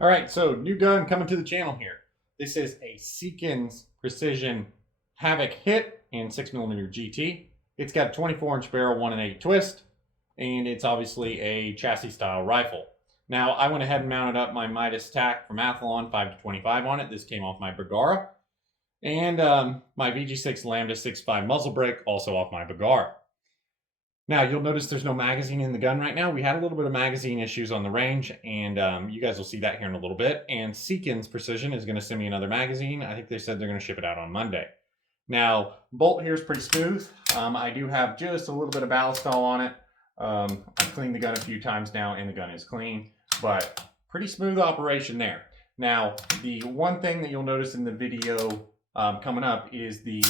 All right, so new gun coming to the channel here. This is a Seekins Precision Havak Hit in 6mm GT. It's got a 24-inch barrel, 1 1/8 twist, and it's obviously a chassis style rifle. Now, I went ahead and mounted up my Midas TAC from Athlon 5-25 on it. This came off my Bergara. And my VG6 Lambda 6.5 muzzle brake, also off my Bergara. Now, you'll notice there's no magazine in the gun right now. We had a little bit of magazine issues on the range, and you guys will see that here in a little bit. And Seekins Precision is going to send me another magazine. I think they said they're going to ship it out on Monday. Now, bolt here is pretty smooth. I do have just a little bit of ballast on it. I've cleaned the gun a few times now, and the gun is clean, but pretty smooth operation there. Now, the one thing that you'll notice in the video coming up is the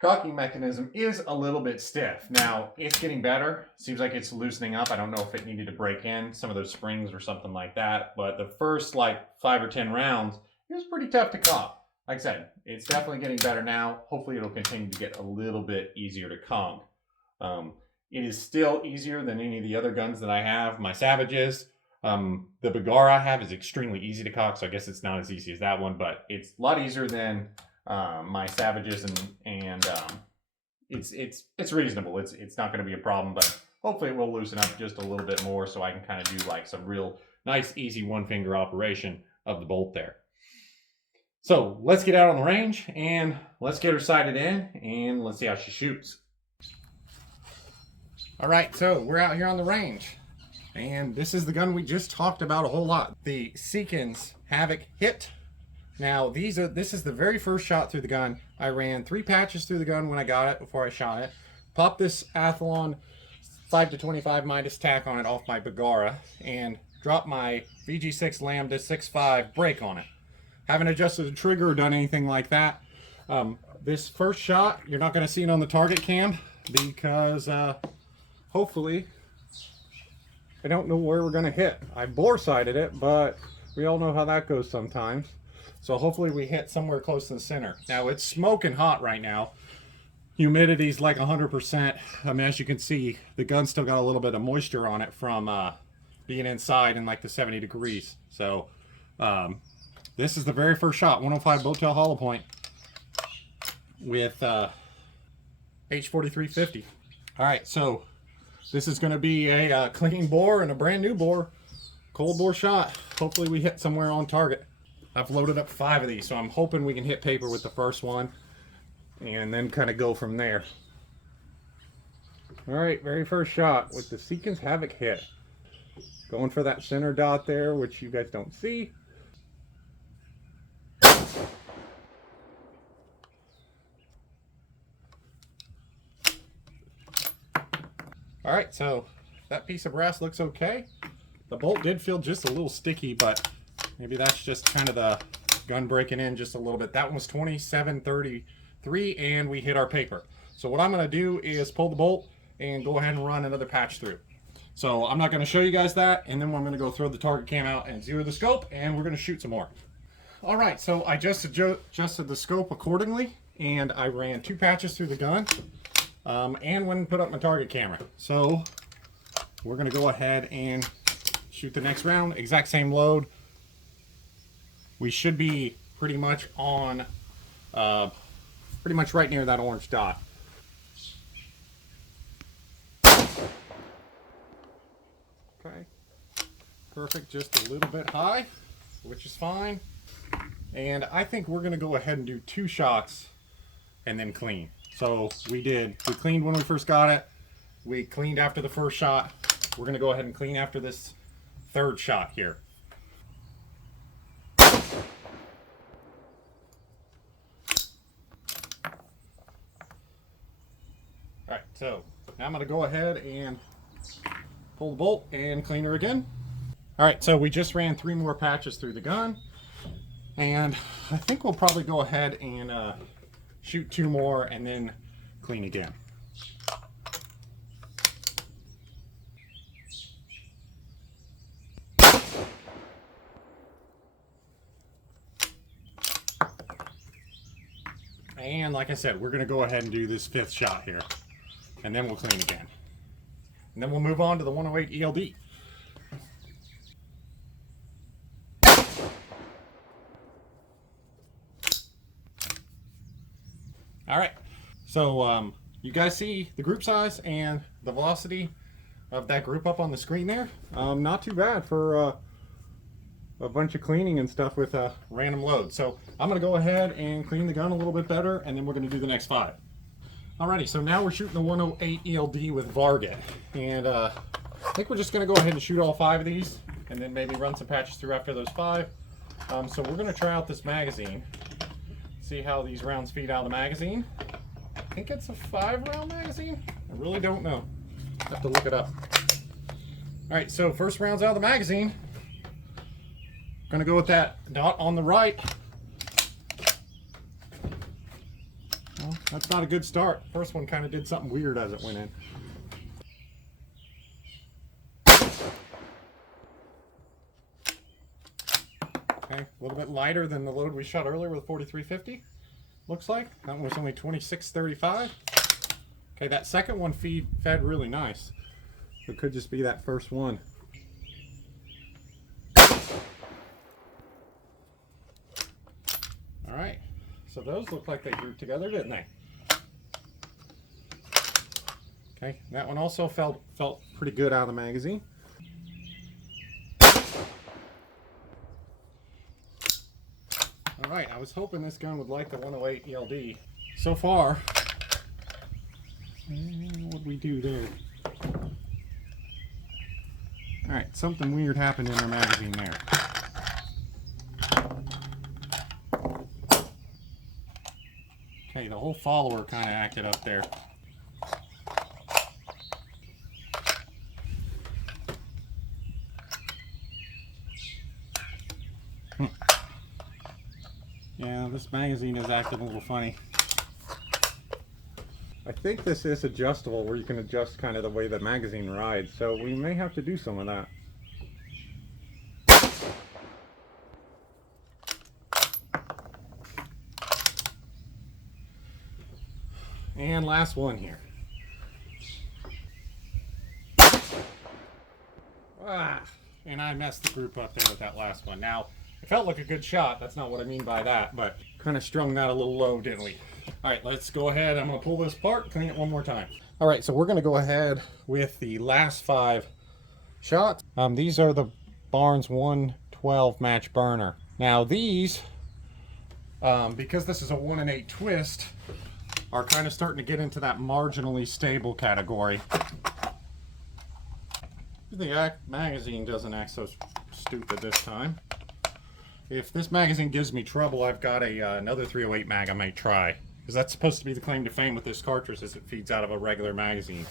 cocking mechanism is a little bit stiff. Now, it's getting better. Seems like it's loosening up. I don't know if it needed to break in some of those springs or something like that, but the first like 5 or 10 rounds, it was pretty tough to cock. Like I said, it's definitely getting better now. Hopefully it'll continue to get a little bit easier to conk. It is still easier than any of the other guns that I have. My Savages, the Bergara I have is extremely easy to cock, so I guess it's not as easy as that one, but it's a lot easier than my Savages, and it's reasonable. It's not going to be a problem, but hopefully it will loosen up just a little bit more so I can kind of do like some real nice, easy one-finger operation of the bolt there. So let's get out on the range and let's get her sighted in and let's see how she shoots. All right, so we're out here on the range, and this is the gun we just talked about a whole lot, the Seekins Havak Hit. Now, this is the very first shot through the gun. I ran 3 patches through the gun when I got it, before I shot it. Popped this Athlon 5-25 Midas TAC on it off my Bergara, and dropped my VG6 Lambda 6.5 brake on it. Haven't adjusted the trigger or done anything like that. This first shot, you're not going to see it on the target cam, because hopefully, I don't know where we're going to hit. I bore sighted it, but we all know how that goes sometimes. So hopefully we hit somewhere close to the center. Now, it's smoking hot right now. Humidity's like 100%. I mean, as you can see, the gun's still got a little bit of moisture on it from being inside in like the 70 degrees. So this is the very first shot, 105 Boattail hollow point with H4350. All right, so this is going to be a clean bore and a brand new bore, cold bore shot. Hopefully we hit somewhere on target. I've loaded up 5 of these, so I'm hoping we can hit paper with the first one and then kind of go from there. All right, very first shot with the Seekins Havak Hit. Going for that center dot there, which you guys don't see. All right, so that piece of brass looks okay. The bolt did feel just a little sticky, but maybe that's just kind of the gun breaking in just a little bit. That one was 2733, and we hit our paper. So what I'm going to do is pull the bolt and go ahead and run another patch through. So I'm not going to show you guys that, and then I'm going to go throw the target cam out and zero the scope, and we're going to shoot some more. All right, so I just adjusted the scope accordingly, and I ran 2 patches through the gun, and went and put up my target camera. So we're going to go ahead and shoot the next round, exact same load. We should be pretty much on, pretty much right near that orange dot. Okay, perfect, just a little bit high, which is fine. And I think we're gonna go ahead and do 2 shots and then clean. So we cleaned when we first got it. We cleaned after the first shot. We're gonna go ahead and clean after this 3rd shot here. Alright, so now I'm going to go ahead and pull the bolt and clean her again. Alright, so we just ran 3 more patches through the gun, and I think we'll probably go ahead and shoot 2 more and then clean again. And like I said, we're going to go ahead and do this 5th shot here, and then we'll clean again. And then we'll move on to the 108 ELD. All right, so you guys see the group size and the velocity of that group up on the screen there. Not too bad for a bunch of cleaning and stuff with a random load. So I'm gonna go ahead and clean the gun a little bit better, and then we're gonna do the next 5. Alrighty, so now we're shooting the 108 ELD with Varget, and I think we're just gonna go ahead and shoot all 5 of these, and then maybe run some patches through after those 5. So we're gonna try out this magazine, see how these rounds feed out of the magazine. I think it's a 5-round magazine. I really don't know. Have to look it up. All right, so first round's out of the magazine. Gonna go with that dot on the right. Well, that's not a good start. First one kind of did something weird as it went in. Okay, a little bit lighter than the load we shot earlier with 4350. Looks like that one was only 2635. Okay, that second one fed really nice. It could just be that first one. All right, so those look like they grouped together, didn't they? Okay, that one also felt pretty good out of the magazine. All right, I was hoping this gun would like the 108 ELD. So far, what'd we do there? All right, something weird happened in our magazine there. Okay, the whole follower kind of acted up there. Yeah, this magazine is acting a little funny. I think this is adjustable where you can adjust kind of the way the magazine rides, so we may have to do some of that. And last one here. And I messed the group up there with that last one. Now, it felt like a good shot. That's not what I mean by that, but kind of strung that a little low, didn't we? All right, let's go ahead. I'm gonna pull this apart, clean it one more time. All right, so we're gonna go ahead with the last 5 shots. These are the Barnes 112 match burner. Now these, because this is a 1-8 twist, are kind of starting to get into that marginally stable category. The magazine doesn't act so stupid this time. If this magazine gives me trouble, I've got another 308 mag I might try. Because that's supposed to be the claim to fame with this cartridge, is it feeds out of a regular magazine.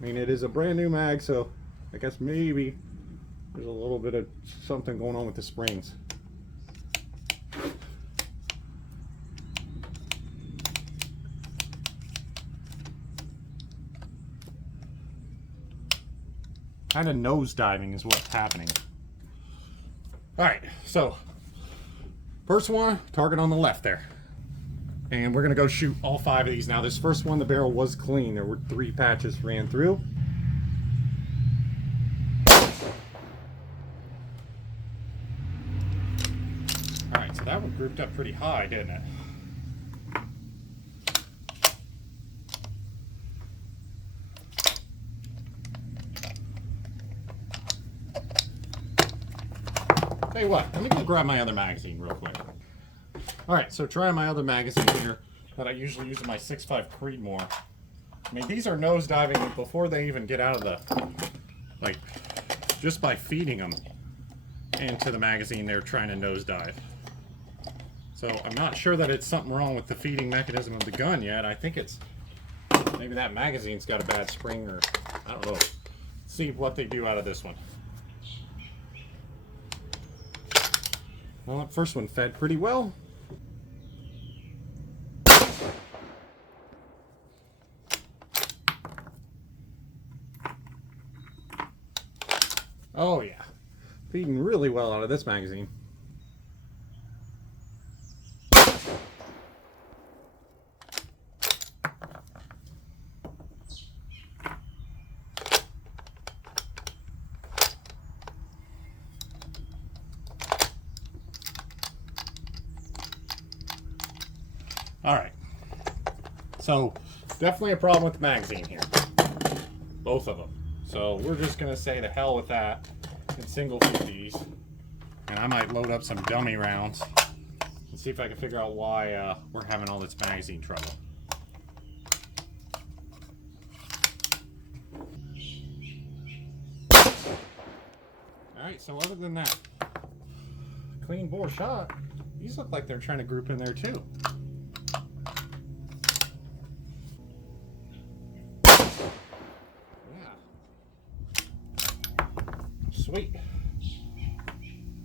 I mean, it is a brand new mag, so I guess maybe there's a little bit of something going on with the springs. Kind of nosediving is what's happening. All right, so first one, target on the left there. And we're gonna go shoot all 5 of these. Now this first one, the barrel was clean. There were 3 patches ran through. All right, so that one grouped up pretty high, didn't it? Tell you what, let me go grab my other magazine real quick. All right, so trying my other magazine here that I usually use in my 6.5 Creedmoor. I mean, these are nose diving before they even get out of the, like, just by feeding them into the magazine, they're trying to nose dive. So I'm not sure that it's something wrong with the feeding mechanism of the gun yet. I think it's, maybe that magazine's got a bad spring, or I don't know. Let's see what they do out of this one. Well, that first one fed pretty well. Oh yeah, feeding really well out of this magazine. All right, So definitely a problem with the magazine here. Both of them. So we're just going to say the hell with that and single feed these. And I might load up some dummy rounds and see if I can figure out why we're having all this magazine trouble. Alright, so other than that, clean bore shot, these look like they're trying to group in there too. Sweet.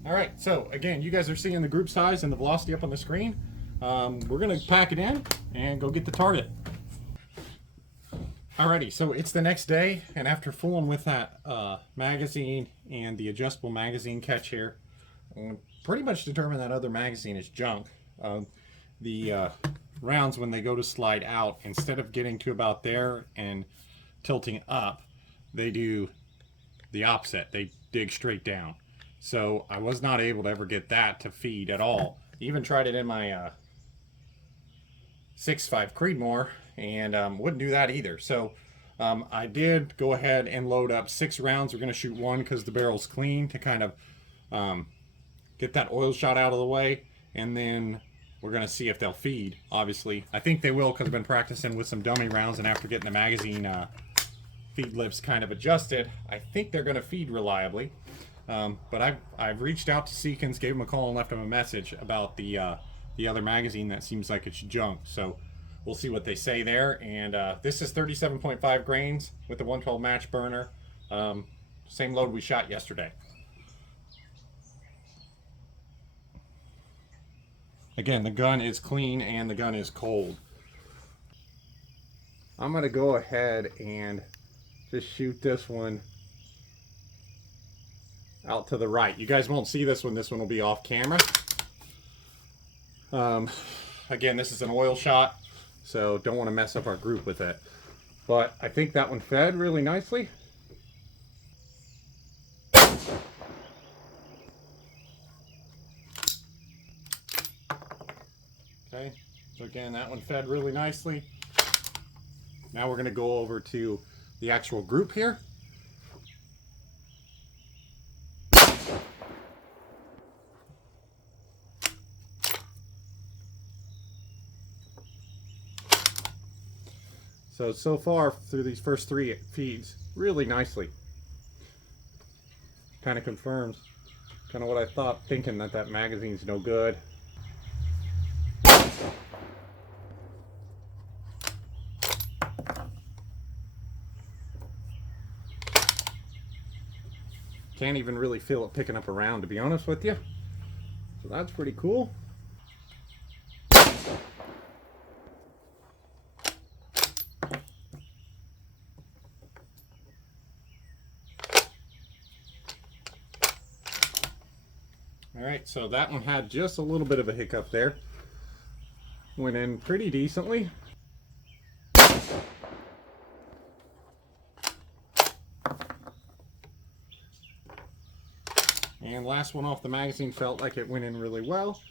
All right, so again, you guys are seeing the group size and the velocity up on the screen. We're gonna pack it in and go get the target. Alrighty, so it's the next day, and after fooling with that magazine and the adjustable magazine catch here, pretty much determined that other magazine is junk. The rounds, when they go to slide out, instead of getting to about there and tilting up, they do the opposite. They dig straight down. So I was not able to ever get that to feed at all. Even tried it in my 6.5 Creedmoor and wouldn't do that either. So I did go ahead and load up 6 rounds. We're going to shoot 1 because the barrel's clean to kind of get that oil shot out of the way, and then we're going to see if they'll feed. Obviously I think they will because I've been practicing with some dummy rounds, and after getting the magazine feed lips kind of adjusted, I think they're going to feed reliably. But I've reached out to Seekins, gave them a call and left them a message about the other magazine that seems like it's junk. So we'll see what they say there. And this is 37.5 grains with the 112 match burner. Same load we shot yesterday. Again, the gun is clean and the gun is cold. I'm going to go ahead and just shoot this one out to the right. You guys won't see this one. This one will be off camera. Again, this is an oil shot, so don't want to mess up our group with it. But I think that one fed really nicely. Okay, so again, that one fed really nicely. Now we're going to go over to the actual group here. So far through these first 3 feeds, really nicely. Kind of confirms kind of what I thought, thinking that that magazine's no good. Can't even really feel it picking up a round, to be honest with you. So that's pretty cool. Alright, so that one had just a little bit of a hiccup there. Went in pretty decently. And last one off the magazine felt like it went in really well.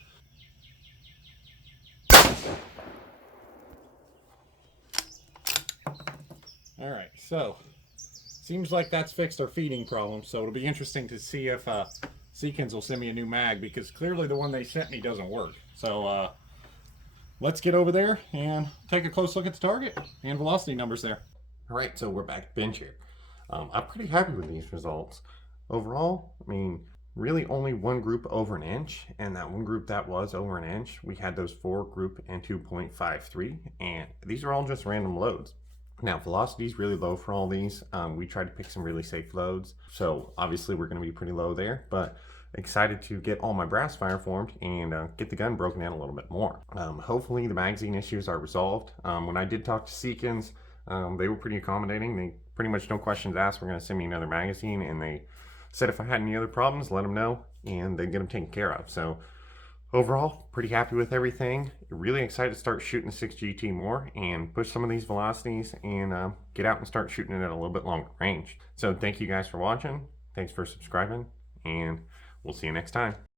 Alright, so seems like that's fixed our feeding problem, so it'll be interesting to see if Seekins will send me a new mag, because clearly the one they sent me doesn't work. So let's get over there and take a close look at the target and velocity numbers there. Alright, so we're back to bench here. I'm pretty happy with these results. Overall, I mean, really only one group over an inch, and that one group that was over an inch, we had those 4 group and 2.53, and these are all just random loads. Now, velocity is really low for all these. We tried to pick some really safe loads, so obviously we're going to be pretty low there, but excited to get all my brass fire formed and get the gun broken in a little bit more. Hopefully the magazine issues are resolved. When I did talk to Seekins, they were pretty accommodating. They pretty much no questions asked. We're going to send me another magazine, and they said if I had any other problems, let them know, and they'd get them taken care of. So overall, pretty happy with everything. Really excited to start shooting the 6GT more and push some of these velocities and get out and start shooting it at a little bit longer range. So thank you guys for watching. Thanks for subscribing, and we'll see you next time.